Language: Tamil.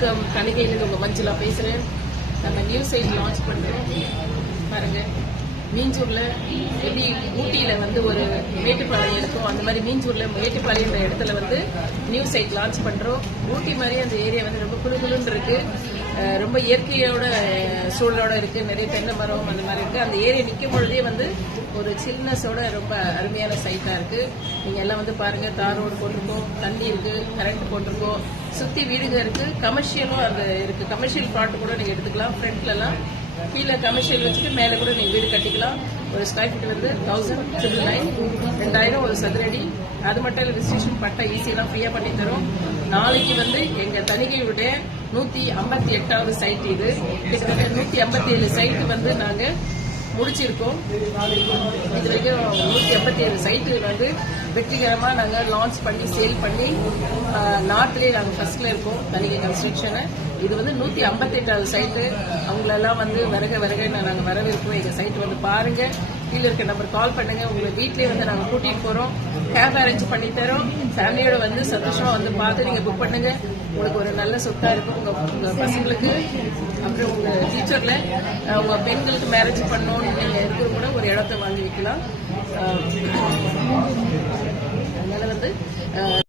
வணக்கம், கணிகையிலிருந்து உங்க மஞ்சுளா பேசுறேன். நம்ம நியூ சைட் லான்ச் பண்றோம். பாருங்க, மீஞ்சூர்ல எப்படி ஊட்டியில வந்து ஒரு மேட்டுப்பாளையம் இருக்கும், அந்த மாதிரி மீஞ்சூர்ல மேட்டுப்பாளையம் இடத்துல வந்து நியூ சைட் லான்ச் பண்றோம். ஊட்டி மாதிரி அந்த ஏரியா வந்து ரொம்ப குழுகுலுன்னு இருக்கு, ரொம்ப இயற்கையோட சூழலோட இருக்கு. நிறைய தென்னை மரம் அந்த மாதிரி இருக்கு. அந்த ஏரியா நிற்கும் பொழுதே வந்து ஒரு சில்னஸோட ரொம்ப அருமையான சைட்டா இருக்கு. நீங்க எல்லாம் வந்து பாருங்க, தார் ரோடு போட்டிருக்கோம், தண்ணி இருக்கு, கரண்ட் போட்டிருக்கோம், சுத்தி வீடுங்க இருக்கு, கமர்ஷியலும் அந்த இருக்கு. கமர்ஷியல் பிளாட் கூட நீங்க எடுத்துக்கலாம். ஃப்ரண்ட்ல எல்லாம் கீழே கமர்ஷியல் வச்சுட்டு மேல கூட நீங்க வீடு கட்டிக்கலாம். ஒரு ஸ்கொயர் ஃபீட் வந்து 1999 ஒரு சதுரடி. அது மட்டும் இல்ல, ரிஜிஸ்ட்ரேஷன் பட்டா ஈஸியெல்லாம் ஃப்ரீயா பண்ணி தரும். நாளைக்கு வந்து எங்க தணிகையுடைய 158வது சைட் இது. கிட்டத்தட்ட 157 சைட் வந்து நாங்க முடிச்சிருக்கோம். இது வரைக்கும் 187 சைட்டு வந்து வெற்றிகரமா நாங்க லான்ச் பண்ணி சேல் பண்ணி நார்த்லயே நாங்க ஃபர்ஸ்ட்ல இருக்கோம் தணிகை கன்ஸ்ட்ரக்ஷன். இது வந்து 158வது சைட்டு. அவங்களெல்லாம் வந்து வரக நாங்க வரவேற்கிறோம். எங்க சைட் வந்து பாருங்க, கீழே இருக்க நம்பர் கால் பண்ணுங்க. உங்களை வீட்லயே வந்து நாங்க கூட்டிட்டு போறோம், கேப் அரேஞ்ச் பண்ணி தரோம். ஃபேமிலியோட வந்து சந்தோஷமா வந்து பார்த்து நீங்க புக் பண்ணுங்க. உங்களுக்கு ஒரு நல்ல சொத்தா இருக்கும். உங்க பசங்களுக்கு, அப்புறம் உங்க ஃபியூச்சர்ல உங்க பெண்களுக்கு மேரேஜ் பண்ணணும் நீங்க இருக்கிற கூட ஒரு இடத்த வாங்கி வைக்கலாம். அதனால வந்து